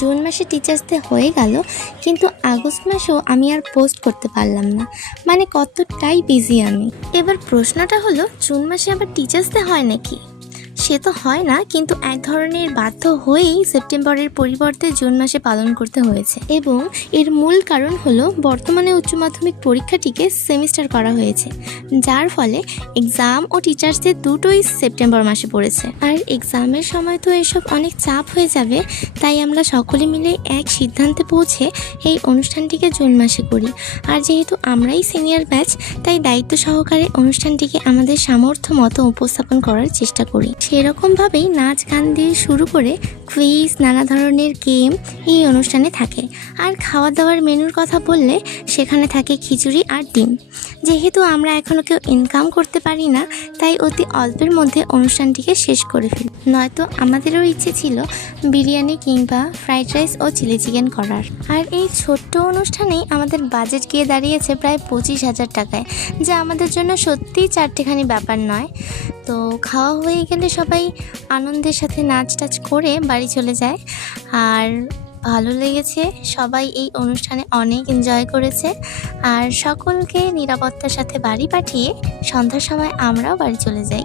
June মাসে teachers day হয়ে গেল, কিন্তু আগস্ট মাসেও আমি আর পোস্ট করতে পারলাম না। মানে কতটাই বিজি আমি। এবার প্রশ্নটা হলো, জুন মাসে আবার টিচার্স ডে হয় নাকি? সে তো হয় না, কিন্তু এক ধরনের বাধ্য হয়েই সেপ্টেম্বরের পরিবর্তে জুন মাসে পালন করতে হয়েছে। এবং এর মূল কারণ হলো বর্তমানে উচ্চ মাধ্যমিক পরীক্ষাটিকে সেমিস্টার করা হয়েছে, যার ফলে এক্সাম ও টিচার্স ডে দুটোই সেপ্টেম্বর মাসে পড়েছে। আর এক্সামের সময় তো এসব অনেক চাপ হয়ে যাবে, তাই আমরা সকলে মিলে এক সিদ্ধান্তে পৌঁছে এই অনুষ্ঠানটিকে জুন মাসে করি। আর যেহেতু আমরাই সিনিয়র ব্যাচ, তাই দায়িত্ব সহকারে অনুষ্ঠানটিকে আমাদের সামর্থ্য মতো উপস্থাপন করার চেষ্টা করি। সেরকমভাবেই নাচ গান দিয়ে শুরু করে কুইজ, নানা ধরনের গেম এই অনুষ্ঠানে থাকে। আর খাওয়া দাওয়ার মেনুর কথা বললে সেখানে থাকে খিচুড়ি আর ডিম। যেহেতু আমরা এখনও কেউ ইনকাম করতে পারি না, তাই অতি অল্পের মধ্যে অনুষ্ঠানটিকে শেষ করে ফেলি। নয়তো আমাদেরও ইচ্ছে ছিল বিরিয়ানি কিংবা ফ্রাইড রাইস ও চিলি চিকেন করার। আর এই ছোট্ট অনুষ্ঠানেই আমাদের বাজেট গিয়ে দাঁড়িয়েছে প্রায় 25,000 টাকায়, যা আমাদের জন্য সত্যিই চারটেখানি ব্যাপার নয়। তো খাওয়া হয়ে গেলে সবাই আনন্দের সাথে নাচ টাচ করে বাড়ি চলে যায়। আর ভালো লেগেছে, সবাই এই অনুষ্ঠানে অনেক এনজয় করেছে। আর সকলকে নিরাপত্তার সাথে বাড়ি পাঠিয়ে সন্ধ্যার সময় আমরাও বাড়ি চলে যাই।